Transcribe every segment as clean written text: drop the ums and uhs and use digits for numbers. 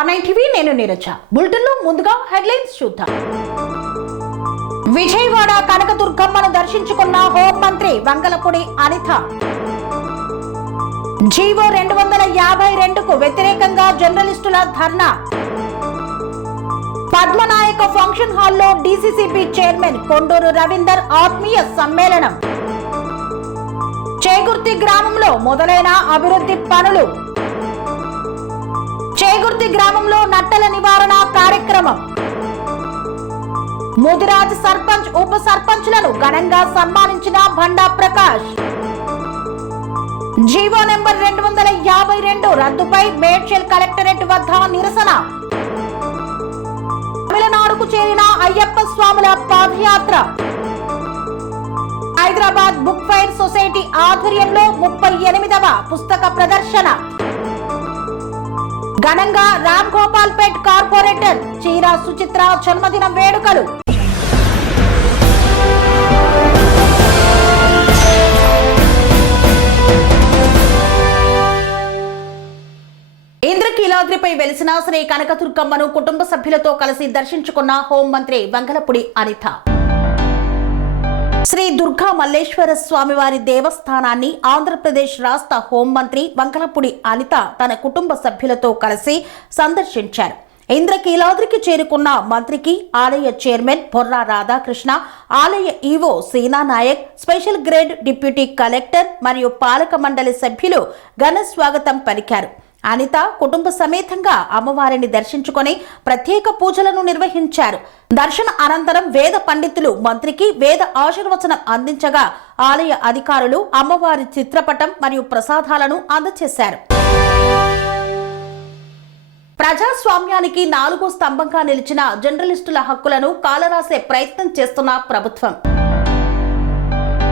R9 TV నేను నీరజ. బులెటిన్లో ముందుగా హెడ్లైన్స్ చూద్దాం. విజయవాడ కనకదుర్గమ్మను దర్శించుకున్న హోంమంత్రి వంగలపూడి అనిత. జీవో 252కు వ్యతిరేకంగా జర్నలిస్టుల ధర్నా. పద్మనాయక ఫంక్షన్ హాల్లో డీసీసీబీ చైర్మన్ కొండూరు రవీందర్ ఆత్మీయ సమ్మేళనం. చేగుర్తి గ్రామంలో మొదలైన అభివృద్ధి పనులు. చేగుర్తి గ్రామంలో నట్టల నివారణ కార్యక్రమం. ముదిరాజ్ సర్పంచ్ ఉప సర్పంచ్లను ఘనంగా సన్మానించిన బండా ప్రకాష్. జీవో నెంబర్ 252 రద్దుపై మేడ్చల్ కలెక్టరేట్ వద్ద నిరసన. తమిళనాడుకు చేరిన అయ్యప్ప స్వాముల పాదయాత్ర. హైదరాబాద్ బుక్ ఫైర్ సొసైటీ ఆధ్వర్యంలో 38వ పుస్తక ప్రదర్శన. ఘనంగా రామ్ గోపాల్ పేట్ కార్పొరేటర్ చీరా సుచిత్ర జన్మదిన వేడుకలు. ఇంద్రకీలాద్రిపై వెలిసిన శ్రీ కనకదుర్గమ్మను కుటుంబ సభ్యులతో కలిసి దర్శించుకున్న హోంమంత్రి వంగలపూడి అనిత. శ్రీ దుర్గా మల్లేశ్వర స్వామివారి దేవస్థానాన్ని ఆంధ్రప్రదేశ్ రాష్ట్ర హోంమంత్రి వంగలపూడి అనిత తన కుటుంబ సభ్యులతో కలిసి సందర్శించారు. ఇంద్రకీలాద్రికి చేరుకున్న మంత్రికి ఆలయ చైర్మన్ బొర్రా రాధాకృష్ణ, ఆలయ EO Seena Naik, special grade deputy collector మరియు పాలక మండలి సభ్యులు ఘన స్వాగతం పలికారు. అనిత కుటుంబ సమేతంగా అమ్మవారిని దర్శించుకొని ప్రత్యేక పూజలను నిర్వహించారు. దర్శన అనంతరం వేద పండితులు మంత్రికి వేద ఆశీర్వచనం అందించగా ఆలయ అధికారులు అమ్మవారి చిత్రపటం మరియు ప్రసాదాలను అందజేశారు. ప్రజాస్వామ్యానికి 4వ స్తంభంగా నిలిచిన జర్నలిస్టుల హక్కులను కాలరాసే ప్రయత్నం చేస్తున్న ప్రభుత్వం.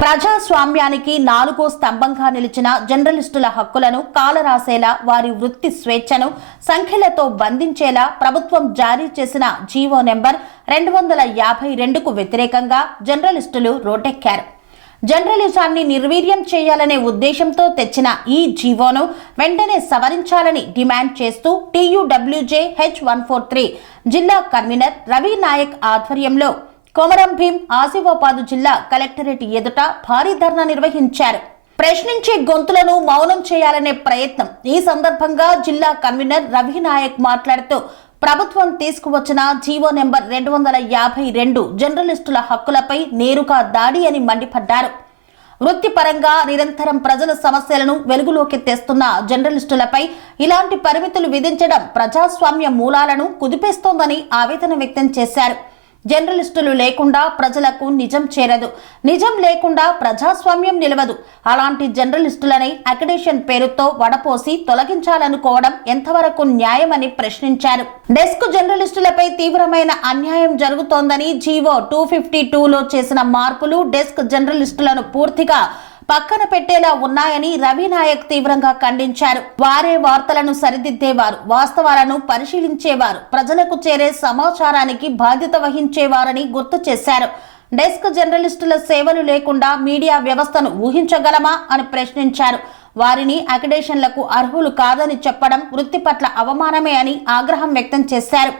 ప్రజాస్వామ్యానికి 4వ స్తంభంగా నిలిచిన జర్నలిస్టుల హక్కులను కాలరాసేలా, వారి వృత్తి స్వేచ్ఛను సంఖ్యలతో బంధించేలా ప్రభుత్వం జారీ చేసిన జీవో నెంబర్ 252కు వ్యతిరేకంగా జర్నలిస్టులు రోడ్డెక్కారు. జర్నలిజాన్ని నిర్వీర్యం చేయాలనే ఉద్దేశంతో తెచ్చిన ఈ జీవోను వెంటనే సవరించాలని డిమాండ్ చేస్తూ TUWJ H143 జిల్లా కన్వీనర్ రవి నాయక్ ఆధ్వర్యంలో కొమరం భీం ఆసిఫాబాద్ జిల్లా కలెక్టరేట్ ఎదుట భారీ ధర్నా నిర్వహించారు. ప్రశ్నించే గొంతులను మౌనం చేయాలనే ప్రయత్నం. ఈ సందర్భంగా జిల్లా కన్వీనర్ రవి నాయక్ మాట్లాడుతూ ప్రభుత్వం తీసుకువచ్చిన జీవో నెంబర్ 252 జర్నలిస్టుల హక్కులపై నేరుగా దాడి అని మండిపడ్డారు. వృత్తిపరంగా నిరంతరం ప్రజల సమస్యలను వెలుగులోకి తెస్తున్న జర్నలిస్టులపై ఇలాంటి పరిమితులు విధించడం ప్రజాస్వామ్య మూలాలను కుదిపేస్తోందని ఆవేదన వ్యక్తం చేశారు. జర్నలిస్టులు లేకుండా ప్రజలకు నిజం చేరదు, నిజం లేకుండా ప్రజాస్వామ్యం నిలవదు. అలాంటి జర్నలిస్టులని అక్రిడిటేషన్ పేరుతో వడపోసి తొలగించాలనుకోవడం ఎంతవరకు న్యాయమని ప్రశ్నించారు. డెస్క్ జర్నలిస్టులపై తీవ్రమైన అన్యాయం జరుగుతోందని, జీవో 252లో చేసిన మార్పులు డెస్క్ జర్నలిస్టులను పూర్తిగా పక్కన పెట్టేలా ఉన్నాయని రవి నాయక్ తీవ్రంగా ఖండించారు. వారే వార్తలను సరిదిద్దేవారు, వాస్తవాలను పరిశీలించేవారు, ప్రజలకు చేరే సమాచారానికి బాధ్యత వహించేవారని గుర్తు చేశారు. డెస్క్ జర్నలిస్టుల సేవలు లేకుండా మీడియా వ్యవస్థను ఊహించగలమా అని ప్రశ్నించారు. వారిని అక్రిడిటేషన్లకు అర్హులు కాదని చెప్పడం వృత్తి పట్ల అవమానమే అని ఆగ్రహం వ్యక్తం చేశారు.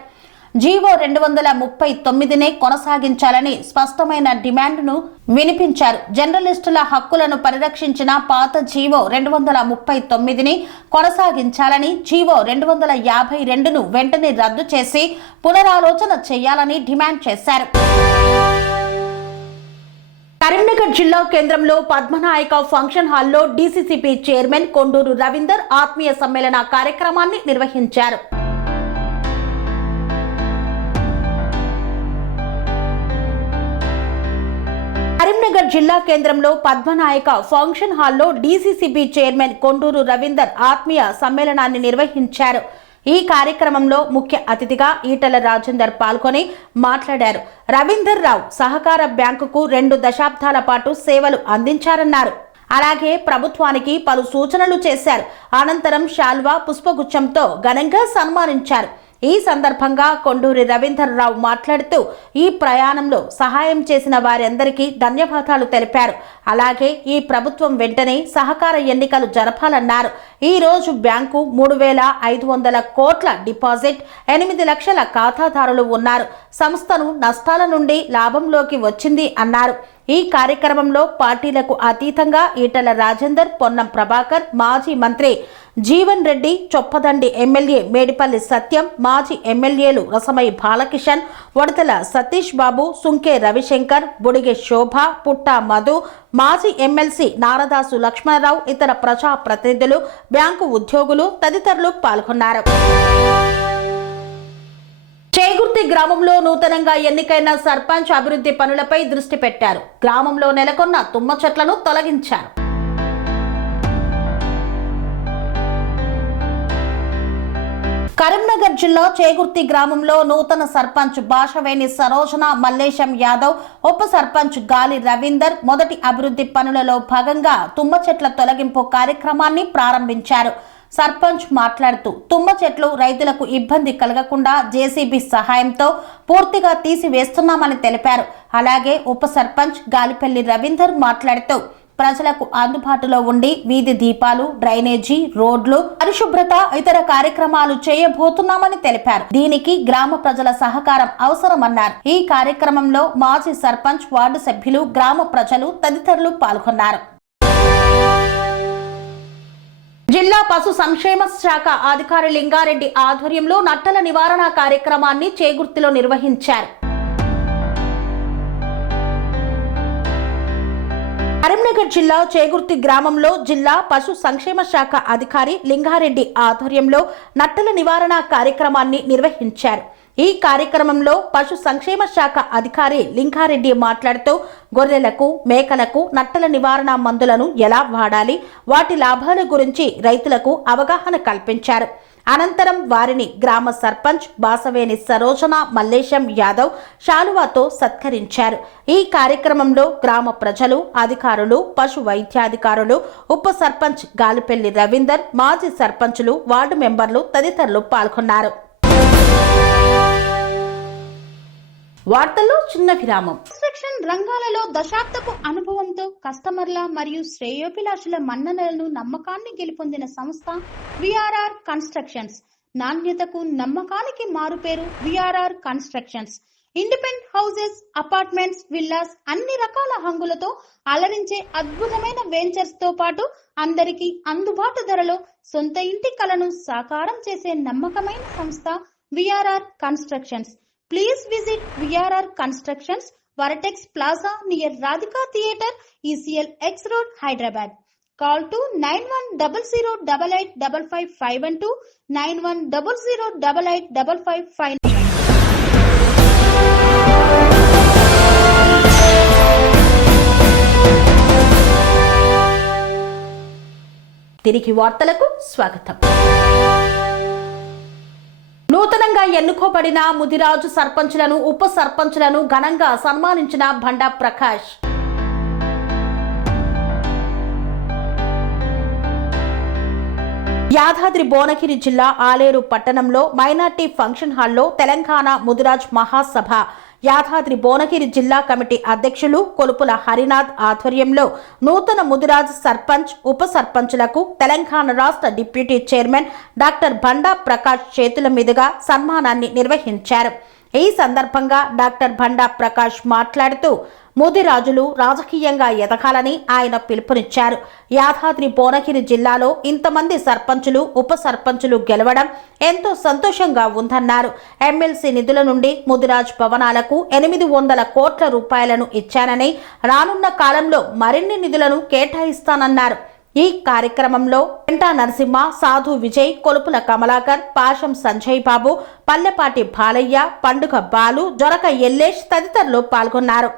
జీవో 239నే కొనసాగించాలని స్పష్టమైన డిమాండ్ను వినిపించారు. జర్నలిస్టుల హక్కులను పరిరక్షించిన పాత జీవో 239ని కొనసాగించాలని, జీవో 252ను వెంటనే రద్దు చేసి పునరాలోచన చేయాలని డిమాండ్ చేశారు. కరీంనగర్ జిల్లా కేంద్రంలో పద్మనాయక ఫంక్షన్ హాల్లో డీసీసీబీ చైర్మన్ కొండూరు రవీందర్ ఆత్మీయ సమ్మేళన కార్యక్రమాన్ని నిర్వహించారు. కరీంనగర్ జిల్లా కేంద్రంలో పద్మనాయక ఫంక్షన్ హాల్లో డీసీసీబీ చైర్మన్ కొండూరు రవీందర్ ఆత్మీయ సమ్మేళనాన్ని నిర్వహించారు. ఈ కార్యక్రమంలో ముఖ్య అతిథిగా ఈటల రాజేందర్ పాల్గొని మాట్లాడారు. రవీందర్ రావు సహకార బ్యాంకుకు 2 దశాబ్దాల పాటు సేవలు అందించారన్నారు. అలాగే ప్రభుత్వానికి పలు సూచనలు చేశారు. అనంతరం శాల్వా పుష్పగుచ్చంతో ఘనంగా సన్మానించారు. ఈ సందర్భంగా కొండూరి రవీంద్రరావు మాట్లాడుతూ ఈ ప్రయాణంలో సహాయం చేసిన వారందరికీ ధన్యవాదాలు తెలిపారు. అలాగే ఈ ప్రభుత్వం వెంటనే సహకార ఎన్నికలు జరపాలన్నారు. ఈ రోజు బ్యాంకు 3,500 కోట్ల డిపాజిట్, 8 లక్షల ఖాతాదారులు ఉన్నారు. సంస్థను నష్టాల నుండి లాభంలోకి వచ్చింది అన్నారు. ఈ కార్యక్రమంలో పార్టీలకు అతీతంగా ఈటల రాజేందర్, పొన్నం ప్రభాకర్, మాజీ మంత్రి జీవన్ రెడ్డి, చొప్పదండి ఎమ్మెల్యే మేడిపల్లి సత్యం, మాజీ ఎమ్మెల్యేలు రసమై బాలకిషన్, వడతల సతీష్ బాబు, సుంకే రవిశంకర్, బుడిగె శోభ, పుట్టా మధు, మాజీ ఎమ్మెల్సీ నారదాసు లక్ష్మణరావు, ఇతర ప్రజా ప్రతినిధులు, బ్యాంకు ఉద్యోగులు తదితరులు పాల్గొన్నారు. చేగుర్తి గ్రామంలో నూతనంగా ఎన్నికైన సర్పంచ్ అభివృద్ధి పనులపై దృష్టి పెట్టారు. గ్రామంలో నెలకొన్న తుమ్మ చెట్లను తొలగించారు. కరీంనగర్ జిల్లా చేగుర్తి గ్రామంలో నూతన సర్పంచ్ భాషవేణి సరోజన, మల్లేశం యాదవ్, ఉప సర్పంచ్ గాలి రవీందర్ మొదటి అభివృద్ధి పనులలో భాగంగా తుమ్మ చెట్ల తొలగింపు కార్యక్రమాన్ని ప్రారంభించారు. సర్పంచ్ మాట్లాడుతూ తుమ్మ చెట్లు రైతులకు ఇబ్బంది కలగకుండా జేసీబీ సహాయంతో పూర్తిగా తీసివేస్తున్నామని తెలిపారు. అలాగే ఉప సర్పంచ్ గాలిపల్లి రవీందర్ మాట్లాడుతూ ప్రజలకు అందుబాటులో ఉండి వీధి దీపాలు, డ్రైనేజీ, రోడ్లు, పరిశుభ్రత, ఇతర కార్యక్రమాలు చేయబోతున్నామని తెలిపారు. దీనికి గ్రామ ప్రజల సహకారం అవసరమన్నారు. ఈ కార్యక్రమంలో మాజీ సర్పంచ్, వార్డు సభ్యులు, గ్రామ ప్రజలు తదితరులు పాల్గొన్నారు. జిల్లా పశు సంక్షేమ శాఖ అధికారి లింగారెడ్డి ఆధ్వర్యంలో నట్టల నివారణ కార్యక్రమాన్ని చేగుర్తిలో నిర్వహించారు. కరీంనగర్ జిల్లా చేగుర్తి గ్రామంలో జిల్లా పశు సంక్షేమ శాఖ అధికారి లింగారెడ్డి ఆధ్వర్యంలో నట్టల నివారణ కార్యక్రమాన్ని నిర్వహించారు. ఈ కార్యక్రమంలో పశు సంక్షేమ శాఖ అధికారి లింగారెడ్డి మాట్లాడుతూ గొర్రెలకు, మేకలకు నట్టల నివారణ మందులను ఎలా వాడాలి, వాటి లాభాల గురించి రైతులకు అవగాహన కల్పించారు. అనంతరం వారిని గ్రామ సర్పంచ్ బాసవేని సరోజన, మల్లేశం యాదవ్ శాలువాతో సత్కరించారు. ఈ కార్యక్రమంలో గ్రామ ప్రజలు, అధికారులు, పశు వైద్యాధికారులు, ఉప సర్పంచ్ గాలిపల్లి రవీందర్, మాజీ సర్పంచులు, వార్డు మెంబర్లు తదితరులు పాల్గొన్నారు. వార్తల్లో చిన్న విరామం. కన్స్ట్రక్షన్ రంగాలలో దశాబ్దపు అనుభవంతో కస్టమర్ల మరియు శ్రేయోభిలాషుల మన్ననలను, నమ్మకాన్ని గెలుపొందిన సంస్థ విఆర్ఆర్ కన్స్ట్రక్షన్స్. నాణ్యతకు, నమ్మకానికి మారుపేరు VRR constructions. Independent houses, apartments, villas అన్ని రకాల హంగులతో అలరించే అద్భుతమైన వెంచర్స్ తో పాటు అందరికీ అందుబాటు ధరలో సొంత ఇంటి కలను సాకారం చేసే నమ్మకమైన సంస్థ VRR constructions. Please visit VRR Constructions, Varatex Plaza near Radhika Theatre, ECL X Road, Hyderabad. Call to 9100885551 9100885559. తిరిగి వార్తలకు స్వాగతం. నూతనంగా ఎన్నుకోబడిన ముదిరాజు సర్పంచులను, ఉప సర్పంచులను ఘనంగా సన్మానించిన బండా ప్రకాష్. యాదాద్రి భువనగిరి జిల్లా ఆలేరు పట్టణంలో మైనార్టీ ఫంక్షన్ హాల్లో తెలంగాణ ముదిరాజ్ మహాసభ యాదాద్రి భువనగిరి జిల్లా కమిటీ అధ్యక్షులు కొలుపుల హరినాథ్ ఆధ్వర్యంలో నూతన ముదిరాజ్ సర్పంచ్, ఉప సర్పంచులకు తెలంగాణ రాష్ట్ర డిప్యూటీ చైర్మన్ డాక్టర్ బండా ప్రకాష్ చేతుల మీదుగా సన్మానాన్ని నిర్వహించారు. ఈ సందర్భంగా డాక్టర్ బండా ప్రకాష్ మాట్లాడుతూ ముదిరాజులు రాజకీయంగా ఎదగాలని ఆయన పిలుపునిచ్చారు. యాదాద్రి భువనగిరి జిల్లాలో ఇంతమంది సర్పంచులు, ఉప సర్పంచులు గెలవడం ఎంతో సంతోషంగా ఉందన్నారు. ఎమ్మెల్సీ నిధుల నుండి ముదిరాజ్ భవనాలకు 800 కోట్ల రూపాయలను ఇచ్చానని, రానున్న కాలంలో మరిన్ని నిధులను కేటాయిస్తానన్నారు. ఈ కార్యక్రమంలో వెంటా నరసింహ, సాధు విజయ్, కొలుపుల కమలాకర్, పాశం సంజయ్ బాబు, పల్లెపాటి బాలయ్య, పండుగ బాలు, జొరక ఎల్లేష్ తదితరులు పాల్గొన్నారు.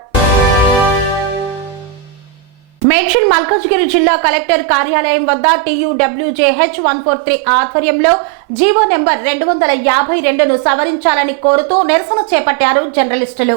మేడ్చల్ మల్కాజ్గిరి జిల్లా కలెక్టర్ కార్యాలయం వద్ద TUWJH 143 ఆధ్వర్యంలో జీవో నెంబర్ 252ను సవరించాలని కోరుతూ నిరసన చేపట్టారు జర్నలిస్టులు.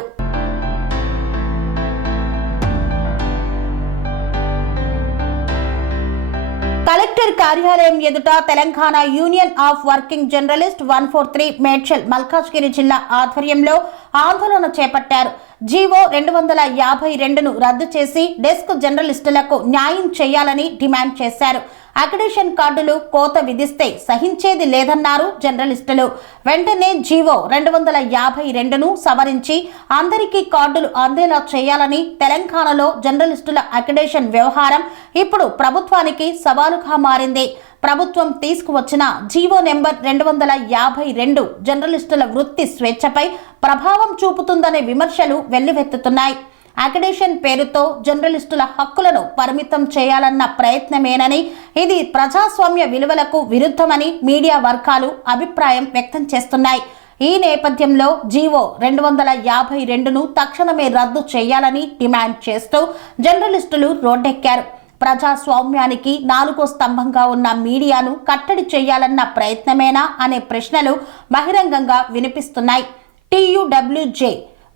కలెక్టర్ కలెక్టర్ కార్యాలయం ఎదుట Telangana union of working journalist 143 Medchal Malkajgiri జిల్లా ఆధ్వర్యంలో ఆందోళన చేపట్టారు. జీవో 252ను రద్దు చేసి డెస్క్ జర్నలిస్టులకు న్యాయం చేయాలని డిమాండ్ చేశారు. అక్రిడిటేషన్ కార్డులు కోత విధిస్తే సహించేది లేదన్నారు జర్నలిస్టులు. వెంటనే జీవో 252ను సవరించి అందరికీ కార్డులు అందేలా చేయాలని, తెలంగాణలో జర్నలిస్టుల అక్రిడిటేషన్ వ్యవహారం ఇప్పుడు ప్రభుత్వానికి సవాలుగా మారింది. ప్రభుత్వం తీసుకువచ్చిన జీవో నెంబర్ 252 జర్నలిస్టుల వృత్తి స్వేచ్ఛపై ప్రభావం చూపుతుందనే విమర్శలు వెల్లువెత్తుతున్నాయి. అక్రిడిటేషన్ పేరుతో జర్నలిస్టుల హక్కులను పరిమితం చేయాలన్న ప్రయత్నమేనని, ఇది ప్రజాస్వామ్య విలువలకు విరుద్ధమని మీడియా వర్గాలు అభిప్రాయం వ్యక్తం చేస్తున్నాయి. ఈ నేపథ్యంలో జీవో 252ను తక్షణమే రద్దు చేయాలని డిమాండ్ చేస్తూ జర్నలిస్టులు రోడ్డెక్కారు. ప్రజాస్వామ్యానికి 4వ స్తంభంగా ఉన్న మీడియాను కట్టడి చేయాలన్న ప్రయత్నమేనా అనే ప్రశ్నలు బహిరంగంగా వినిపిస్తున్నాయి. TUWJ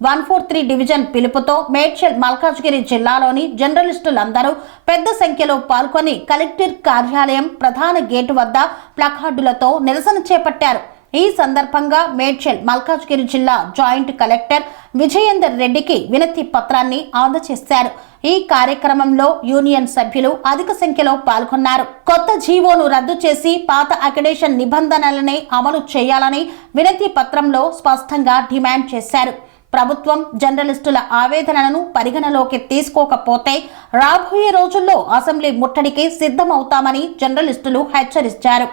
143 డివిజన్ పిలుపుతో మేడ్చల్ మల్కాజ్గిరి జిల్లాలోని జర్నలిస్టులందరూ పెద్ద సంఖ్యలో పాల్గొని కలెక్టర్ కార్యాలయం ప్రధాన గేటు వద్ద ప్లకార్డులతో నిరసన చేపట్టారు. ఈ సందర్భంగా మేడ్చల్ మల్కాజ్గిరి జిల్లా జాయింట్ కలెక్టర్ విజయేందర్ రెడ్డికి వినతి పత్రాన్ని అందజేశారు. ఈ కార్యక్రమంలో యూనియన్ సభ్యులు అధిక సంఖ్యలో పాల్గొన్నారు. కొత్త జీవోను రద్దు చేసి పాత అక్రిడిటేషన్ నిబంధనలనే అమలు చేయాలని వినతి పత్రంలో స్పష్టంగా డిమాండ్ చేశారు. ప్రభుత్వం జర్నలిస్టుల ఆవేదనలను పరిగణలోకి తీసుకోకపోతే రాబోయే రోజుల్లో అసెంబ్లీ ముట్టడికి సిద్ధమవుతామని జర్నలిస్టులు హెచ్చరించారు.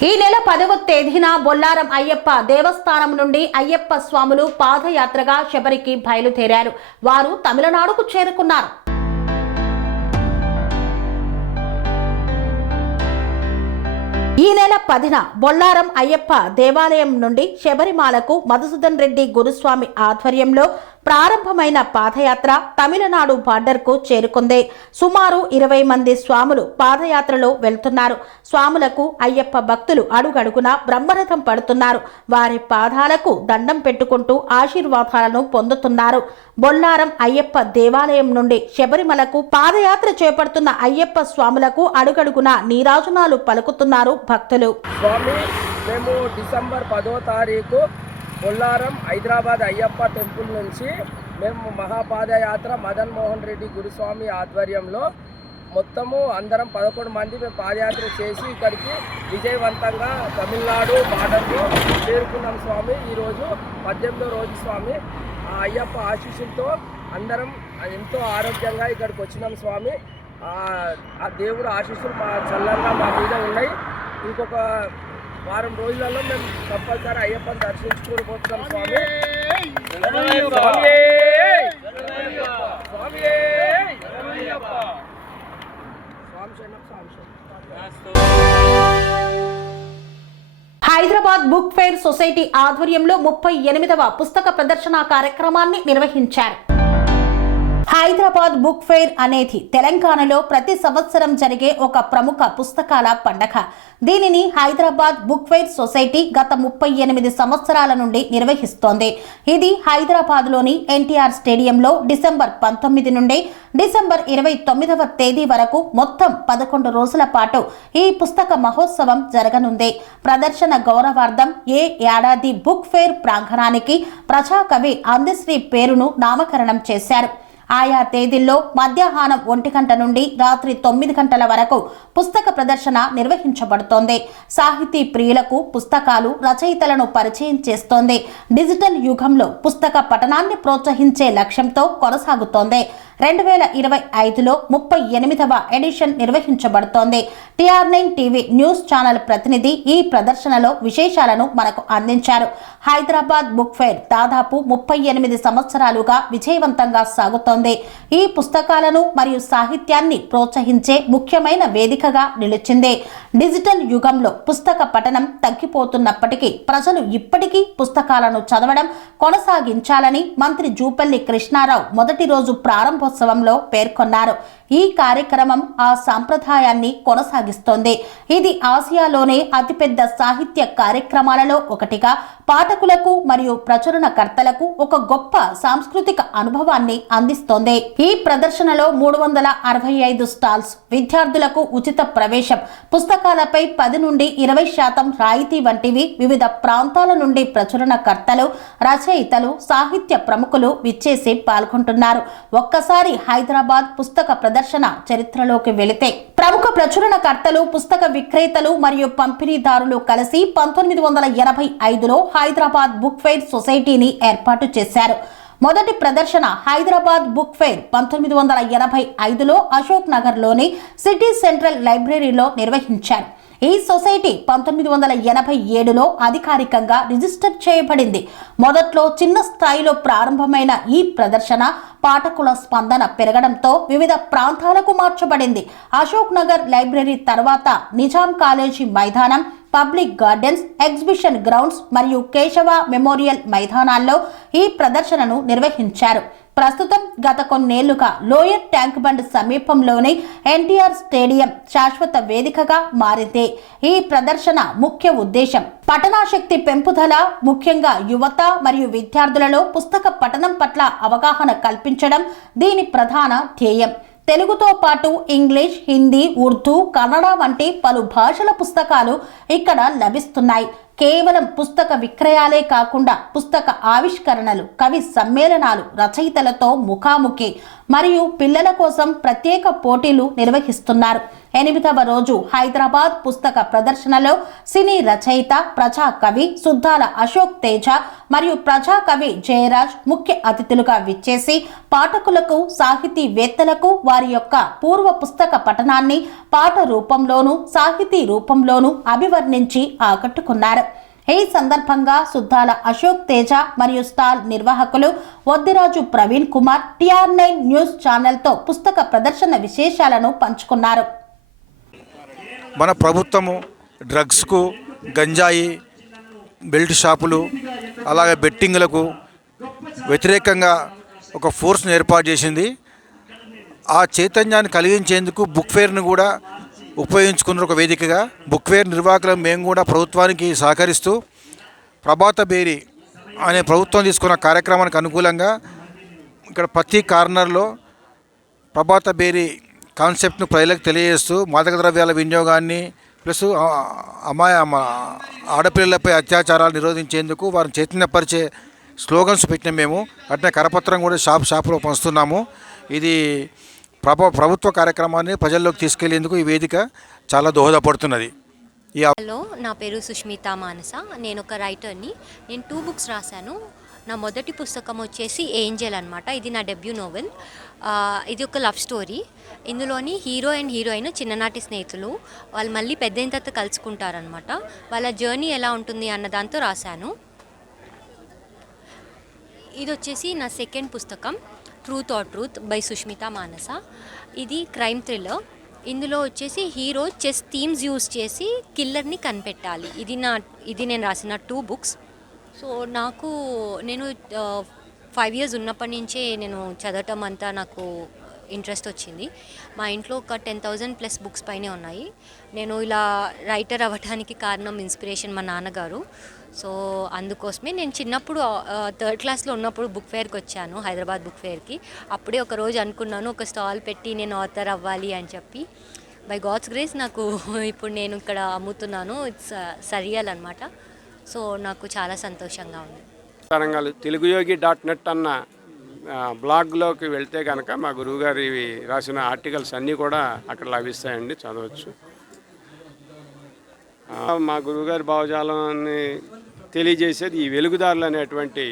ఈ నెల 10వ తేదీన బొల్లారం అయ్యప్ప దేవస్థానం నుండి అయ్యప్ప స్వాములు పాదయాత్రగా శబరికి బయలుదేరారు. వారు తమిళనాడుకు చేరుకున్నారు. ఈ నెల 10న బొల్లారం అయ్యప్ప దేవాలయం నుండి శబరిమాలకు మధుసూదన్ రెడ్డి గురుస్వామి ఆధ్వర్యంలో ప్రారంభమైన పాదయాత్ర తమిళనాడు బార్డర్కు చేరుకుంది. సుమారు 20 మంది స్వాములు పాదయాత్రలో వెళ్తున్నారు. స్వాములకు అయ్యప్ప భక్తులు అడుగడుగునా బ్రహ్మరథం పడుతున్నారు. వారి పాదాలకు దండం పెట్టుకుంటూ ఆశీర్వాదాలను పొందుతున్నారు. బొల్లారం అయ్యప్ప దేవాలయం నుండి శబరిమలకు పాదయాత్ర చేపడుతున్న అయ్యప్ప స్వాములకు అడుగడుగునా నీరాజనాలు పలుకుతున్నారు భక్తులు. స్వామి, మేము డిసెంబర్ 10వ తారీఖు బొల్లారం హైదరాబాద్ అయ్యప్ప టెంపుల్ నుంచి మేము మహాపాదయాత్ర మదన్ మోహన్ రెడ్డి గురుస్వామి ఆధ్వర్యంలో మొత్తము అందరం 11 మంది మేము పాదయాత్ర చేసి ఇక్కడికి విజయవంతంగా తమిళనాడు బార్డర్కు చేరుకున్నాం స్వామి. ఈరోజు 18వ రోజు స్వామి. ఆ అయ్యప్ప ఆశీస్సులతో అందరం ఎంతో ఆరోగ్యంగా ఇక్కడికి వచ్చినాం స్వామి. ఆ దేవుడు ఆశీస్సులు మా చల్లంగా మా మీద ఉన్నాయి. ఇంకొక వారం రోజులలో మేము కంపల్సరీ అయ్యప్పని దర్శించుకుని పోతున్నాం స్వామి. హైదరాబాద్ బుక్ ఫెయిర్ సొసైటీ ఆధ్వర్యంలో 38వ పుస్తక ప్రదర్శన కార్యక్రమాన్ని నిర్వహించారు. హైదరాబాద్ బుక్ ఫెయిర్ అనేది తెలంగాణలో ప్రతి సంవత్సరం జరిగే ఒక ప్రముఖ పుస్తకాల పండగ. దీనిని హైదరాబాద్ బుక్ ఫెయిర్ సొసైటీ గత 38 సంవత్సరాల నుండి నిర్వహిస్తోంది. ఇది హైదరాబాద్లోని ఎన్టీఆర్ స్టేడియంలో డిసెంబర్ 19 నుండి డిసెంబర్ 29వ తేదీ వరకు మొత్తం 11 రోజుల పాటు ఈ పుస్తక మహోత్సవం జరగనుంది. ప్రదర్శన గౌరవార్థం ఏడాది బుక్ ఫెయిర్ ప్రాంగణానికి ప్రజాకవి అందశ్రీ పేరును నామకరణం చేశారు. ఆయా తేదీల్లో మధ్యాహ్నం 1 గంట నుండి రాత్రి 9 గంటల వరకు పుస్తక ప్రదర్శన నిర్వహించబడుతోంది. సాహితీ ప్రియులకు పుస్తకాలు, రచయితలను పరిచయం చేస్తోంది. డిజిటల్ యుగంలో పుస్తక పఠనాన్ని ప్రోత్సహించే లక్ష్యంతో కొనసాగుతోంది. 2025లో 38వ ఎడిషన్ నిర్వహించబడుతోంది. TR9 టీవీ న్యూస్ ఛానల్ ప్రతినిధి ఈ ప్రదర్శనలో విశేషాలను మనకు అందించారు. హైదరాబాద్ బుక్ ఫెయిర్ దాదాపు 38 సంవత్సరాలుగా విజయవంతంగా సాగుతోంది. ఈ పుస్తకాలను మరియు సాహిత్యాన్ని ప్రోత్సహించే ముఖ్యమైన వేదికగా నిలిచింది. డిజిటల్ యుగంలో పుస్తక పఠనం తగ్గిపోతున్నప్పటికీ ప్రజలు ఇప్పటికీ పుస్తకాలను చదవడం కొనసాగించాలని మంత్రి జూపల్లి కృష్ణారావు మొదటి రోజు ప్రారంభోత్సవంలో పేర్కొన్నారు. ఈ కార్యక్రమం ఆ సాంప్రదాయాన్ని కొనసాగిస్తోంది. ఇది ఆసియాలోనే అతిపెద్ద సాహిత్య కార్యక్రమాలలో ఒకటిగా పాఠకులకు మరియు ప్రచురణకర్తలకు ఒక గొప్ప సాంస్కృతిక అనుభవాన్ని అందిస్తోంది. ఈ ప్రదర్శనలో 365 స్టాల్స్, విద్యార్థులకు ఉచిత ప్రవేశం, పుస్తకాలపై 10 నుండి 20% రాయితీ వంటివి వివిధ ప్రాంతాల నుండి ప్రచురణకర్తలు, రచయితలు, సాహిత్య ప్రముఖులు విచ్చేసి పాల్గొంటున్నారు. ఒక్కసారి హైదరాబాద్ పుస్తక ప్రదర్శన చరిత్రలోకి వెళితే ప్రముఖ ప్రచురణకర్తలు, పుస్తక విక్రేతలు మరియు పంపిణీదారులు కలిసి 1985లో హైదరాబాద్ బుక్ ఫెయిర్ సొసైటీని ఏర్పాటు చేశారు. మొదటి ప్రదర్శన హైదరాబాద్ బుక్ ఫెయిర్ 1985లో అశోక్ నగర్లోని సిటీ సెంట్రల్ లైబ్రరీలో నిర్వహించారు. ఈ సొసైటీ 1987లో అధికారికంగా రిజిస్టర్ చేయబడింది. మొదట్లో చిన్న స్థాయిలో ప్రారంభమైన ఈ ప్రదర్శన పాఠకుల స్పందన పెరగడంతో వివిధ ప్రాంతాలకు మార్చబడింది. అశోక్ నగర్ లైబ్రరీ తర్వాత నిజాం కాలేజీ మైదానం, పబ్లిక్ గార్డెన్స్, ఎగ్జిబిషన్ గ్రౌండ్స్ మరియు కేశవ మెమోరియల్ మైదానాల్లో ఈ ప్రదర్శనను నిర్వహించారు. ప్రస్తుతం గత కొన్నేళ్లుగా లోయర్ ట్యాంక్ బండ్ సమీపంలోని ఎన్టీఆర్ స్టేడియం శాశ్వత వేదికగా మారింది. ఈ ప్రదర్శన ముఖ్య ఉద్దేశం పఠనాశక్తి పెంపుదల, ముఖ్యంగా యువత మరియు విద్యార్థులలో పుస్తక పఠనం పట్ల అవగాహన కల్పించడం దీని ప్రధాన ధ్యేయం. తెలుగుతో పాటు ఇంగ్లీష్, హిందీ, ఉర్దూ, కన్నడ వంటి పలు భాషల పుస్తకాలు ఇక్కడ లభిస్తున్నాయి. కేవలం పుస్తక విక్రయాలే కాకుండా పుస్తక ఆవిష్కరణలు, కవి సమ్మేళనాలు, రచయితలతో ముఖాముఖి మరియు పిల్లల కోసం ప్రత్యేక పోటీలు నిర్వహిస్తున్నారు. 8వ రోజు హైదరాబాద్ పుస్తక ప్రదర్శనలో సినీ రచయిత, ప్రజా కవి సుద్దాల అశోక్ తేజ మరియు ప్రజా కవి జయరాజ్ ముఖ్య అతిథులుగా విచ్చేసి పాఠకులకు, సాహితీవేత్తలకు వారి యొక్క పూర్వ పుస్తక పఠనాన్ని పాట రూపంలోనూ, సాహితీ రూపంలోనూ అభివర్ణించి ఆకట్టుకున్నారు. ఈ సందర్భంగా సుద్దాల అశోక్ తేజ మరియు స్టాల్ నిర్వాహకులు వద్దిరాజు ప్రవీణ్ కుమార్ TR9 న్యూస్ ఛానల్తో పుస్తక ప్రదర్శన విశేషాలను పంచుకున్నారు. మన ప్రభుత్వము డ్రగ్స్కు, గంజాయి, బెల్ట్ షాపులు, అలాగే బెట్టింగ్లకు వ్యతిరేకంగా ఒక ఫోర్స్ను ఏర్పాటు చేసింది. ఆ చైతన్యాన్ని కలిగించేందుకు బుక్ ఫెయిర్ను కూడా ఉపయోగించుకున్న ఒక వేదికగా బుక్ ఫెయిర్ నిర్వాహకులు మేము కూడా ప్రభుత్వానికి సహకరిస్తూ ప్రభాత బేరీ అనే ప్రభుత్వం తీసుకున్న కార్యక్రమానికి అనుకూలంగా ఇక్కడ ప్రతి కార్నర్లో ప్రభాత బేరీ కాన్సెప్ట్ను ప్రజలకు తెలియజేస్తూ మాదక ద్రవ్యాల వినియోగాన్ని ప్లస్ ఆడపిల్లలపై అత్యాచారాలు నిరోధించేందుకు వారిని చైతన్యపరిచే స్లోగన్స్ పెట్టినాం. మేము అట్నే కరపత్రం కూడా షాపులో పంచుతున్నాము. ఇది ప్రభుత్వ కార్యక్రమాన్ని ప్రజల్లోకి తీసుకెళ్లేందుకు ఈ వేదిక చాలా దోహదపడుతున్నది. హలో, నా పేరు సుష్మిత మానస. నేను ఒక రైటర్ని. నేను 2 బుక్స్ రాశాను. నా మొదటి పుస్తకం వచ్చేసి ఏంజెల్ అనమాట. ఇది నా డెబ్యూ నోవెల్. ఇది ఒక లవ్ స్టోరీ. ఇందులోని హీరో అండ్ హీరోయిన్ చిన్ననాటి స్నేహితులు. వాళ్ళు మళ్ళీ పెద్దయిన తర్వాత కలుసుకుంటారనమాట. వాళ్ళ జర్నీ ఎలా ఉంటుంది అన్న దాంతో రాశాను. ఇది వచ్చేసి నా సెకండ్ పుస్తకం, truth or truth by Sushmita Manasa. ఇది క్రైమ్ థ్రిల్లర్. ఇందులో వచ్చేసి హీరో చెస్ థీమ్స్ యూజ్ చేసి కిల్లర్ని కనిపెట్టాలి. ఇది నేను రాసిన 2 బుక్స్. సో నేను 5 years ఉన్నప్పటి నుంచే నేను చదవటం అంతా నాకు ఇంట్రెస్ట్ వచ్చింది. మా ఇంట్లో ఒక 10,000+ బుక్స్ పైనే ఉన్నాయి. నేను ఇలా రైటర్ అవ్వడానికి కారణం ఇన్స్పిరేషన్ మా నాన్నగారు. సో అందుకోసమే నేను చిన్నప్పుడు 3rd క్లాస్లో ఉన్నప్పుడు బుక్ ఫెయిర్కి వచ్చాను, హైదరాబాద్ బుక్ ఫెయిర్కి. అప్పుడే ఒక రోజు అనుకున్నాను ఒక స్టాల్ పెట్టి నేను ఆథర్ అవ్వాలి అని చెప్పి. బై గాడ్స్ గ్రేస్ నాకు ఇప్పుడు నేను ఇక్కడ అమ్ముతున్నాను. ఇట్స్ సరియల్ అనమాట. సో నాకు చాలా సంతోషంగా ఉంది. తరంగాలు teluguyogi.net అన్న బ్లాగ్లోకి వెళ్తే కనుక మా గురువుగారి రాసిన ఆర్టికల్స్ అన్నీ కూడా అక్కడ లభిస్తాయండి, చదవచ్చు. మా గురువుగారి భావజాలాన్ని తెలియజేసేది ఈ వెలుగుదారులు అనేటువంటి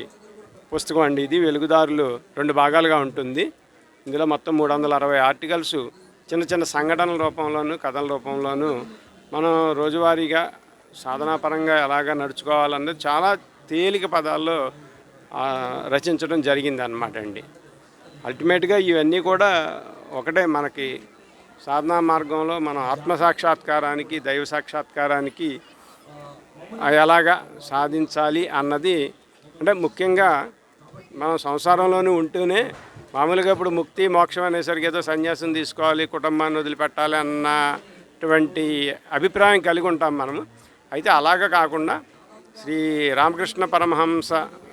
పుస్తకం అండి. ఇది వెలుగుదారులు 2 భాగాలుగా ఉంటుంది. ఇందులో మొత్తం 360 ఆర్టికల్స్ చిన్న చిన్న సంఘటనల రూపంలోను, కథల రూపంలోను మనం రోజువారీగా సాధనాపరంగా ఎలాగ నడుచుకోవాలన్నది చాలా తేలిక పదాల్లో రచించడం జరిగింది అన్నమాట అండి. అల్టిమేట్గా ఇవన్నీ కూడా ఒకటే, మనకి సాధనా మార్గంలో మనం ఆత్మసాక్షాత్కారానికి, దైవ సాక్షాత్కారానికి ఎలాగా సాధించాలి అన్నది. అంటే ముఖ్యంగా మనం సంసారంలోనే ఉంటూనే మామూలుగా ఇప్పుడు ముక్తి మోక్షం అనేసరికి ఏదో సన్యాసం తీసుకోవాలి, కుటుంబాన్ని వదిలిపెట్టాలి అన్నటువంటి అభిప్రాయం కలిగి ఉంటాం మనము. అయితే అలాగా కాకుండా శ్రీ రామకృష్ణ పరమహంస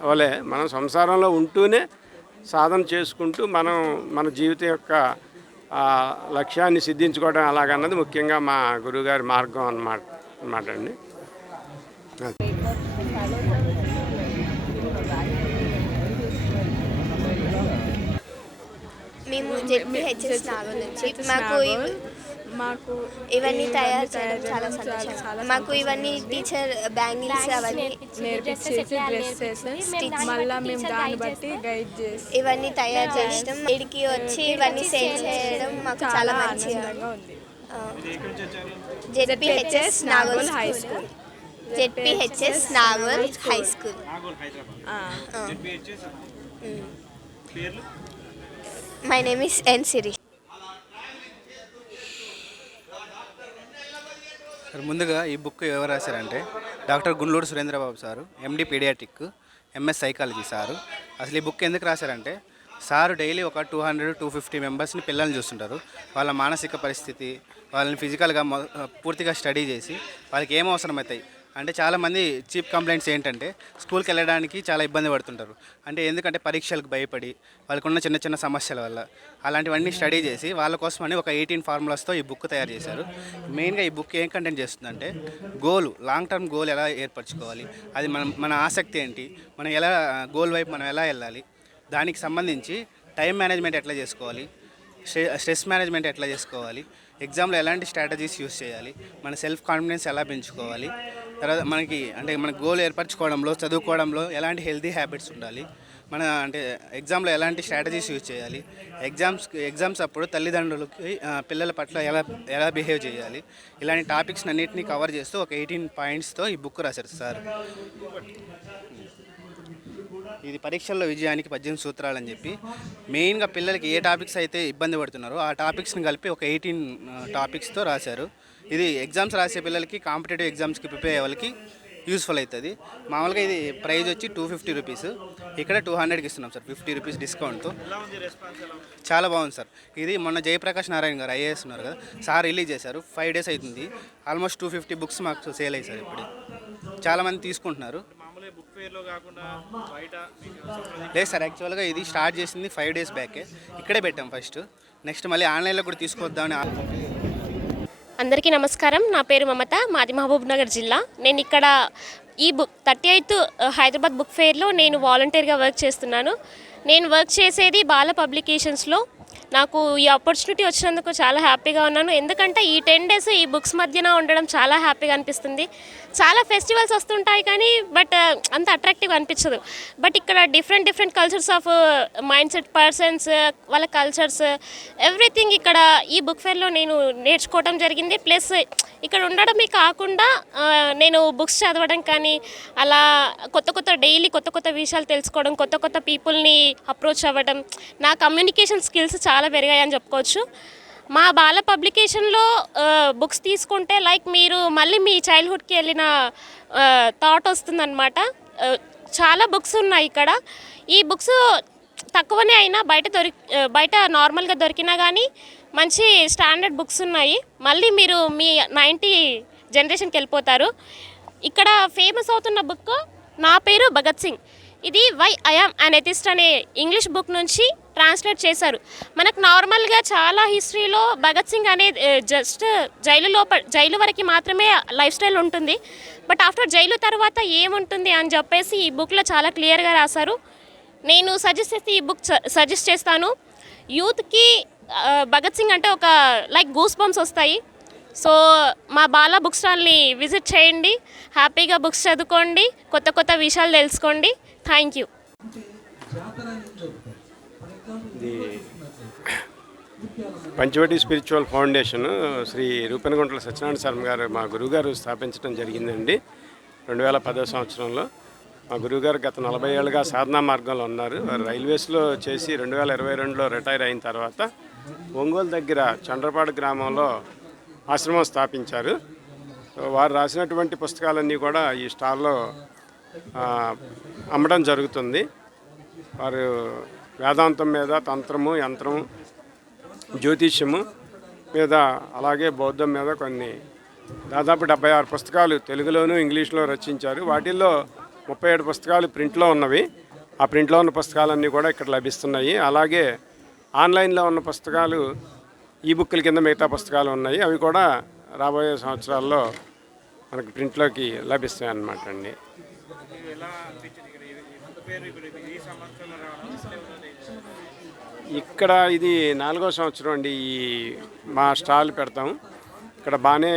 వలె మనం సంసారంలో ఉంటూనే సాధన చేసుకుంటూ మనం మన జీవితం యొక్క లక్ష్యాన్ని సిద్ధించుకోవడం అలాగన్నది ముఖ్యంగా మా గురువుగారి మార్గం అన్నమాట అండి. మేము జెడ్పీహెచ్ఎస్ నాగోల్ నుంచి మాకు ఇవన్నీ తయారు చేయడం చాలా సంతోషం. మాకు ఇవన్నీ టీచర్ బ్యాంగిల్స్ అవన్నీ మళ్ళీ మేము దాన్ని బట్టి గైడ్ చేసి ఇవన్నీ తయారు చేయడం, ఇడికి వచ్చి ఇవన్నీ సేల్ చేయడం మాకు చాలా మంచిగా ఉంది. ZPHS Nagole high school, ZPHS Nagole high school. My name is N Siri. ముందుగా ఈ బుక్ ఎవరు రాశారంటే doctor Gundluru Surendrababu sir, MD pediatric, MS psychology sir. అసలు ఈ బుక్ ఎందుకు రాశారంటే సారు డైలీ ఒక 200-250 మెంబర్స్ని పిల్లల్ని చూస్తుంటారు. వాళ్ళ మానసిక పరిస్థితి, వాళ్ళని ఫిజికల్గా పూర్తిగా స్టడీ చేసి వాళ్ళకి ఏం అవసరం అవుతాయి అంటే చాలామంది చీప్ కంప్లైంట్స్ ఏంటంటే స్కూల్కి వెళ్ళడానికి చాలా ఇబ్బంది పడుతుంటారు. అంటే ఎందుకంటే పరీక్షలకు భయపడి వాళ్ళకున్న చిన్న చిన్న సమస్యల వల్ల అలాంటివన్నీ స్టడీ చేసి వాళ్ళ కోసమని ఒక 18 ఫార్ములాస్తో ఈ బుక్ తయారు చేశారు. మెయిన్గా ఈ బుక్ ఏం కంటెంట్ చేస్తుందంటే లాంగ్ టర్మ్ గోల్ ఎలా ఏర్పరచుకోవాలి, అది మన ఆసక్తి ఏంటి, మనం ఎలా గోల్ వైపు మనం ఎలా వెళ్ళాలి, దానికి సంబంధించి టైం మేనేజ్మెంట్ ఎట్లా చేసుకోవాలి, స్ట్రెస్ మేనేజ్మెంట్ ఎట్లా చేసుకోవాలి, ఎగ్జామ్లో ఎలాంటి స్ట్రాటజీస్ యూస్ చేయాలి, మన సెల్ఫ్ కాన్ఫిడెన్స్ ఎలా పెంచుకోవాలి, తర్వాత మన గోల్ ఏర్పరచుకోవడంలో చదువుకోవడంలో ఎలాంటి హెల్తీ హ్యాబిట్స్ ఉండాలి, మన ఎగ్జామ్లో ఎలాంటి స్ట్రాటజీస్ యూజ్ చేయాలి, ఎగ్జామ్స్ అప్పుడు తల్లిదండ్రులకి పిల్లల పట్ల ఎలా బిహేవ్ చేయాలి, ఇలాంటి టాపిక్స్ అన్నింటినీ కవర్ చేస్తూ ఒక 18 పాయింట్స్తో ఈ బుక్ రాశారు సార్. ఇది పరీక్షల్లో విజయానికి 18 సూత్రాలు అని చెప్పి మెయిన్గా పిల్లలకి ఏ టాపిక్స్ అయితే ఇబ్బంది పడుతున్నారో ఆ టాపిక్స్ని కలిపి ఒక 18 టాపిక్స్తో రాశారు. ఇది ఎగ్జామ్స్ రాసే పిల్లలకి, కాంపిటేటివ్ ఎగ్జామ్స్కి ప్రిపేర్ అయ్యే వాళ్ళకి యూస్ఫుల్ అవుతుంది. మామూలుగా ఇది ప్రైస్ వచ్చి 250 రూపీస్, ఇక్కడ 200కి ఇస్తున్నాం సార్, 50 రూపీస్ డిస్కౌంట్తో. చాలా బాగుంది సార్. ఇది మొన్న జయప్రకాష్ నారాయణ గారు ఐఏఎస్ ఉన్నారు కదా, సార్ రిలీజ్ చేశారు. 5 డేస్ అవుతుంది. ఆల్మోస్ట్ 250 బుక్స్ మాకు సేల్ అయ్యాయి సార్. ఇప్పుడు చాలామంది తీసుకుంటున్నారు. లేదు సార్, యాక్చువల్గా ఇది స్టార్ట్ చేసింది 5 డేస్ బ్యాకే, ఇక్కడే పెట్టాం ఫస్ట్. నెక్స్ట్ మళ్ళీ ఆన్లైన్లో కూడా తీసుకొద్దామని. అందరికీ నమస్కారం. నా పేరు మమత, మాది మహబూబ్నగర్ జిల్లా. నేను ఇక్కడ ఈ 38th హైదరాబాద్ బుక్ ఫెయిర్లో నేను వాలంటీర్గా వర్క్ చేస్తున్నాను. నేను వర్క్ చేసేది బాల పబ్లికేషన్స్లో. నాకు ఈ ఆపర్చునిటీ వచ్చినందుకు చాలా హ్యాపీగా ఉన్నాను. ఎందుకంటే ఈ 10 డేస్ ఈ బుక్స్ మధ్యన ఉండడం చాలా హ్యాపీగా అనిపిస్తుంది. చాలా ఫెస్టివల్స్ వస్తుంటాయి కానీ బట్ అంత అట్రాక్టివ్గా అనిపించదు. బట్ ఇక్కడ different cultures of mind set persons, వాళ్ళ కల్చర్స్, ఎవ్రీథింగ్ ఇక్కడ ఈ బుక్ ఫెయిర్లో నేను నేర్చుకోవడం జరిగింది. ప్లస్ ఇక్కడ ఉండడమే కాకుండా నేను బుక్స్ చదవడం కానీ అలా డైలీ కొత్త విషయాలు తెలుసుకోవడం, కొత్త పీపుల్ని అప్రోచ్ అవ్వడం, నా కమ్యూనికేషన్ స్కిల్స్ చాలా పెరిగాయని చెప్పుకోవచ్చు. మా బాల పబ్లికేషన్లో బుక్స్ తీసుకుంటే లైక్ మీరు మళ్ళీ మీ చైల్డ్హుడ్కి వెళ్ళిన థాట్ వస్తుందన్నమాట. చాలా బుక్స్ ఉన్నాయి ఇక్కడ. ఈ బుక్స్ తక్కువనే అయినా బయట నార్మల్గా దొరికినా కానీ మంచి స్టాండర్డ్ బుక్స్ ఉన్నాయి. మళ్ళీ మీరు మీ 90 జనరేషన్కి వెళ్ళిపోతారు. ఇక్కడ ఫేమస్ అవుతున్న బుక్ నా పేరు భగత్ సింగ్. ఇది వై ఐఆమ్ అన్ ఎథిస్ట్ అనే ఇంగ్లీష్ బుక్ నుంచి ట్రాన్స్లేట్ చేశారు. మనకు నార్మల్గా చాలా హిస్టరీలో భగత్ సింగ్ అనేది జస్ట్ జైలు వరకు మాత్రమే లైఫ్ స్టైల్ ఉంటుంది. బట్ ఆఫ్టర్ జైలు తర్వాత ఏముంటుంది అని చెప్పేసి ఈ బుక్లో చాలా క్లియర్గా రాశారు. నేను ఈ బుక్ సజెస్ట్ చేస్తాను. యూత్కి భగత్ సింగ్ అంటే ఒక లైక్ గూస్ బంప్స్ వస్తాయి. సో మా బాలా బుక్ స్టాల్ని విజిట్ చేయండి, హ్యాపీగా బుక్స్ చదువుకోండి, కొత్త విషయాలు తెలుసుకోండి. Thank you. ఇది పంచవటి స్పిరిచువల్ ఫౌండేషన్ శ్రీ రూపెనగుంట్ల సత్యనారాయణ శర్మ గారు మా గురువుగారు స్థాపించడం జరిగిందండి 2010వ సంవత్సరంలో. మా గురువుగారు గత 40 ఏళ్ళుగా సాధనా మార్గంలో ఉన్నారు. వారు రైల్వేస్లో చేసి 2022లో రిటైర్ అయిన తర్వాత ఒంగోలు దగ్గర చండ్రపాడు గ్రామంలో ఆశ్రమం స్థాపించారు. వారు రాసినటువంటి పుస్తకాలన్నీ కూడా ఈ స్టాల్లో అమ్మడం జరుగుతుంది. వారు వేదాంతం మీద, తంత్రము, యంత్రము, జ్యోతిష్యము మీద, అలాగే బౌద్ధం మీద కొన్ని దాదాపు 76 పుస్తకాలు తెలుగులోను ఇంగ్లీష్లో రచించారు. వాటిల్లో 37 పుస్తకాలు ప్రింట్లో ఉన్నవి. ఆ ప్రింట్లో ఉన్న పుస్తకాలన్నీ కూడా ఇక్కడ లభిస్తున్నాయి. అలాగే ఆన్లైన్లో ఉన్న పుస్తకాలు ఈ బుక్కుల కింద మిగతా పుస్తకాలు ఉన్నాయి. అవి కూడా రాబోయే సంవత్సరాల్లో మనకి ప్రింట్లోకి లభిస్తాయి అన్నమాట అండి. ఇక్కడ ఇది 4వ సంవత్సరం అండి ఈ మా స్టాల్ పెడతాం. ఇక్కడ బాగానే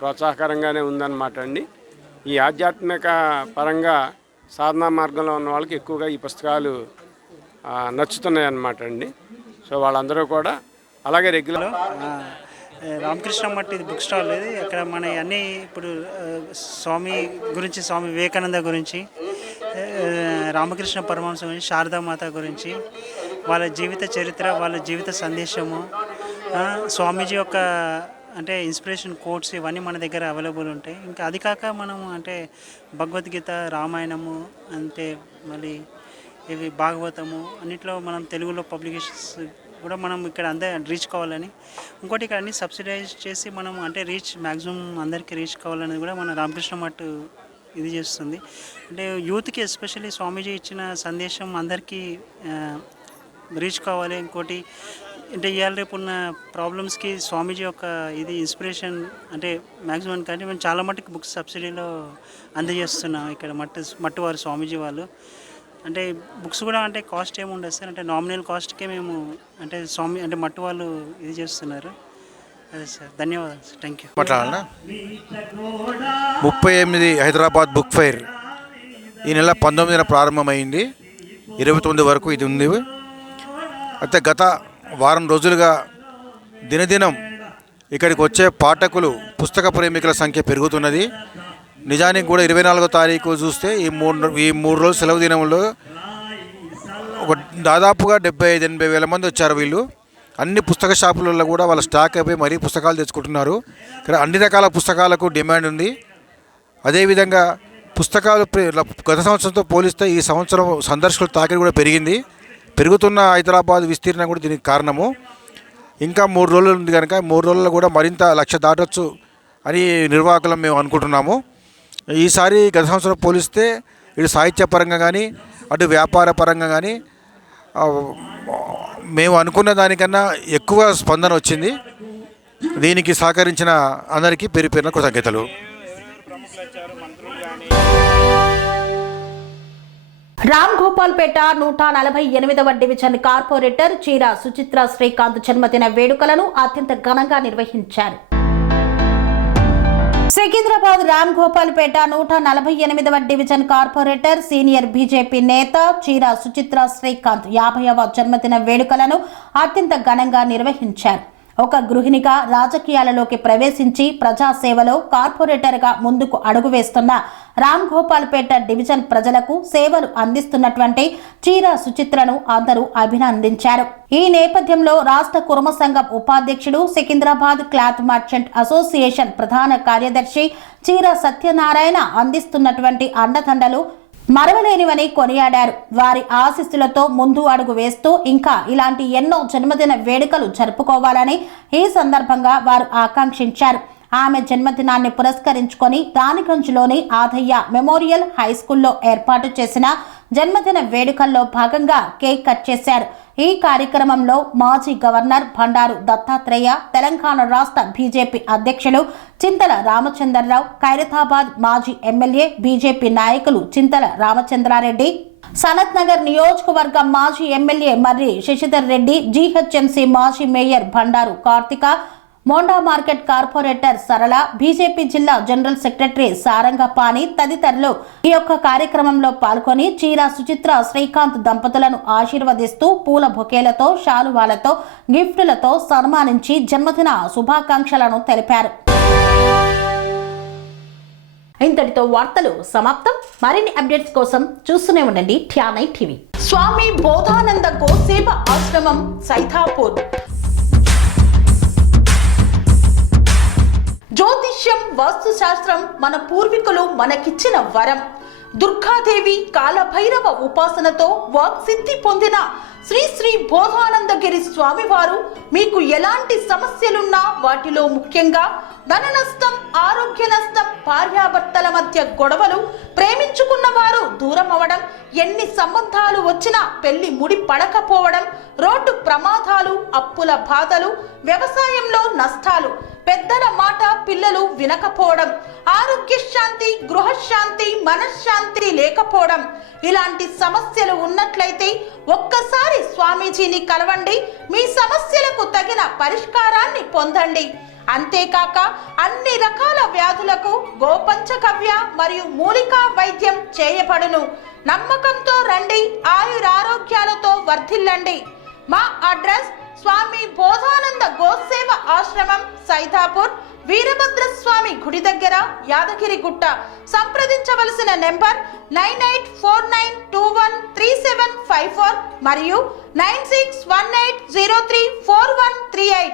ప్రోత్సాహకరంగానే ఉందన్నమాట అండి. ఈ ఆధ్యాత్మిక పరంగా సాధనా మార్గంలో ఉన్న వాళ్ళకి ఎక్కువగా ఈ పుస్తకాలు నచ్చుతున్నాయి అన్నమాట అండి. సో వాళ్ళందరూ కూడా అలాగే రెగ్యులర్ రామకృష్ణ మట్టి బుక్ స్టాల్ ఇది. ఇక్కడ మన అన్నీ ఇప్పుడు స్వామి గురించి, స్వామి వివేకానంద గురించి, రామకృష్ణ పరమహంస గురించి, శారదామాత గురించి, వాళ్ళ జీవిత చరిత్ర, వాళ్ళ జీవిత సందేశము, స్వామీజీ యొక్క అంటే ఇన్స్పిరేషన్ కోట్స్ ఇవన్నీ మన దగ్గర అవైలబుల్ ఉంటాయి. ఇంకా అది కాక మనం అంటే భగవద్గీత, రామాయణము, అంటే మళ్ళీ ఇవి భాగవతము అన్నిట్లో మనం తెలుగులో పబ్లికేషన్స్ కూడా మనం ఇక్కడ రీచ్ కావాలని, ఇంకోటి ఇక్కడ అన్ని సబ్సిడైజ్ చేసి మనం అంటే మ్యాక్సిమం అందరికీ రీచ్ కావాలనేది కూడా మన రామకృష్ణ మఠ్ ఇది చేస్తుంది. అంటే యూత్కి ఎస్పెషల్లీ స్వామీజీ ఇచ్చిన సందేశం అందరికీ రీచ్ కావాలి. ఇంకోటి అంటే ఇవాళ రేపు ఉన్న ప్రాబ్లమ్స్కి స్వామీజీ యొక్క ఇది ఇన్స్పిరేషన్ అంటే మ్యాక్సిమం కంటే మేము చాలా మట్టుకు బుక్స్ సబ్సిడీలో అందజేస్తున్నాం ఇక్కడ మట్టువారు స్వామీజీ వాళ్ళు. అంటే బుక్స్ కూడా అంటే కాస్ట్ ఏమి ఉండదు సార్, అంటే నామినల్ కాస్ట్కే మేము అంటే స్వామి అంటే మట్టు వాళ్ళు ఇది చేస్తున్నారు. అదే సార్, ధన్యవాదాలు సార్, థ్యాంక్ యూ. మాట్లాడాలన్నా 38 హైదరాబాద్ బుక్ ఫెయిర్ ఈ నెల 19న ప్రారంభమైంది. 29 వరకు ఇది ఉంది. అయితే గత వారం రోజులుగా దినదినం ఇక్కడికి వచ్చే పాఠకులు, పుస్తక ప్రేమికుల సంఖ్య పెరుగుతున్నది. నిజానికి కూడా 24వ తారీఖు చూస్తే ఈ మూడు రోజుల సెలవు దినంలో దాదాపుగా 75-80 వేల మంది వచ్చారు. వీళ్ళు అన్ని పుస్తక షాపులలో కూడా వాళ్ళ స్టాక్ అయిపోయి మరీ పుస్తకాలు తెచ్చుకుంటున్నారు. ఇక్కడ అన్ని రకాల పుస్తకాలకు డిమాండ్ ఉంది. అదేవిధంగా పుస్తకాలు గత సంవత్సరంతో పోలిస్తే ఈ సంవత్సరం సందర్శకుల తాకిడి కూడా పెరిగింది. పెరుగుతున్న హైదరాబాద్ విస్తీర్ణం కూడా దీనికి కారణము. ఇంకా 3 రోజులు ఉంది కనుక 3 రోజుల్లో కూడా మరింత 1,00,000 దాటొచ్చు అని నిర్వాహకులం మేము అనుకుంటున్నాము. ఈసారి గత సంవత్సరం పోలిస్తే ఇటు సాహిత్యపరంగా కానీ అటు వ్యాపార పరంగా కానీ మేము అనుకున్న దానికన్నా ఎక్కువ స్పందన వచ్చింది. దీనికి సహకరించిన అందరికీ పేరు పేరున కృతజ్ఞతలు. రామ్ గోపాల్పేట 148వ డివిజన్ కార్పొరేటర్ చీరా సుచిత్ర శ్రీకాంత్ జన్మదిన వేడుకలను అత్యంత ఘనంగా నిర్వహించారు. సికింద్రాబాద్ రామ్ గోపాల్పేట 148వ డివిజన్ కార్పొరేటర్ సీనియర్ బీజేపీ నేత చీరా సుచిత్ర శ్రీకాంత్ 50వ జన్మదిన వేడుకలను అత్యంత ఘనంగా నిర్వహించారు. ఒక గృహిణిగా రాజకీయాలలోకి ప్రవేశించి ప్రజాసేవలో కార్పొరేటర్గా ముందుకు అడుగు వేస్తున్న రామ్ గోపాల్పేట డివిజన్ ప్రజలకు సేవలు అందిస్తున్నటువంటి చీరా సుచిత్రను అందరూ అభినందించారు. ఈ నేపథ్యంలో రాష్ట్ర కుర్మ సంఘం ఉపాధ్యక్షుడు, సికింద్రాబాద్ క్లాత్ మర్చెంట్ అసోసియేషన్ ప్రధాన కార్యదర్శి చీరా సత్యనారాయణ అందిస్తున్నటువంటి అండదండలు మరవలేనివని కొనియాడారు. వారి ఆశీస్సులతో ముందు అడుగు వేస్తూ ఇంకా ఇలాంటి ఎన్నో జన్మదిన వేడుకలు జరుపుకోవాలని ఈ సందర్భంగా వారు ఆకాంక్షించారు. ఆమె జన్మదినాన్ని పురస్కరించుకొని రాణిగంజ్లోని ఆదయ్య మెమోరియల్ హై స్కూల్లో ఏర్పాటు చేసిన జన్మదిన వేడుకల్లో భాగంగా కేక్ కట్ చేశారు. ఈ కార్యక్రమంలో మాజీ గవర్నర్ బండారు దత్తాత్రేయ, తెలంగాణ రాష్ట్ర బీజేపీ అధ్యక్షులు చింతల రామచంద్రరావు, ఖైరతాబాద్ మాజీ ఎమ్మెల్యే బీజేపీ నాయకులు చింతల రామచంద్రారెడ్డి, సనత్ నగర్ నియోజకవర్గం మాజీ ఎమ్మెల్యే మర్రి శశిధర్ రెడ్డి, జీహెచ్ఎంసీ మాజీ mayor Bandaru Karthika, Monda market corporator సరళ, బీజేపీ జిల్లా జనరల్ సెక్రటరీ సారంగపాణి తదితరులు ఈ యొక్క కార్యక్రమంలో పాల్గొని చీరా సుచిత్ర శ్రీకాంత్ దంపతులను ఆశీర్వదిస్తూ పూల బొకేలతో, శాలువాలతో, గిఫ్టులతో సన్మానించి జన్మదిన శుభాకాంక్షలను తెలిపారు. ఇంతటితో వార్తలు సమాప్తం. మరిన్ని అప్డేట్స్ కోసం చూస్తూనే ఉండండి ఠ్యానై టీవీ. స్వామి బోధానంద గోసేవ ఆశ్రమం సైథాపూర్. జ్యోతిష్యం, వాస్తుశాస్త్రం మన పూర్వీకులు మనకిచ్చిన వరం. దుర్గాదేవి కాలభైరవ ఉపాసనతో వాక్సిద్ధి పొందిన శ్రీ శ్రీ బోధానందగిరి స్వామివారు మీకు ఎలాంటి సమస్యలున్నా, వాటిలో ముఖ్యంగా ధన నష్టం, ఆరోగ్య నష్టం, భార్యాభర్తల మధ్య గొడవలు, ప్రేమించుకున్న వారు దూరం అవడం, ఎన్ని సంబంధాలు వచ్చినా పెళ్లి ముడి పడకపోవడం, రోడ్డు ప్రమాదాలు, అప్పుల బాధలు, వ్యవసాయంలో నష్టాలు, పెద్దల మాట పిల్లలు వినకపోవడం, ఆరోగ్య శాంతి, గృహశాంతి, మనశ్శాంతి లేకపోవడం, ఇలాంటి సమస్యలు ఉన్నట్లయితే ఒక్కసారి స్వామీజీని కలవండి. మీ సమస్యలకు తగిన పరిష్కారాన్ని పొందండి. అంతేకాక అన్ని రకాల వ్యాధులకు గోపంచగవ్య మరియు మూలికా వైద్యం చేయబడును. నమ్మకంతో రండి, ఆయురారోగ్యాలతో వర్ధిల్లండి. మా అడ్రస్ స్వామి బోధానంద గోసేవ ఆశ్రమం, సైదాపూర్, వీరభద్ర స్వామి గుడి దగ్గర, యాదగిరిగుట్ట. సంప్రదించవలసిన నెంబర్ 9849213754 మరియు 9618034138.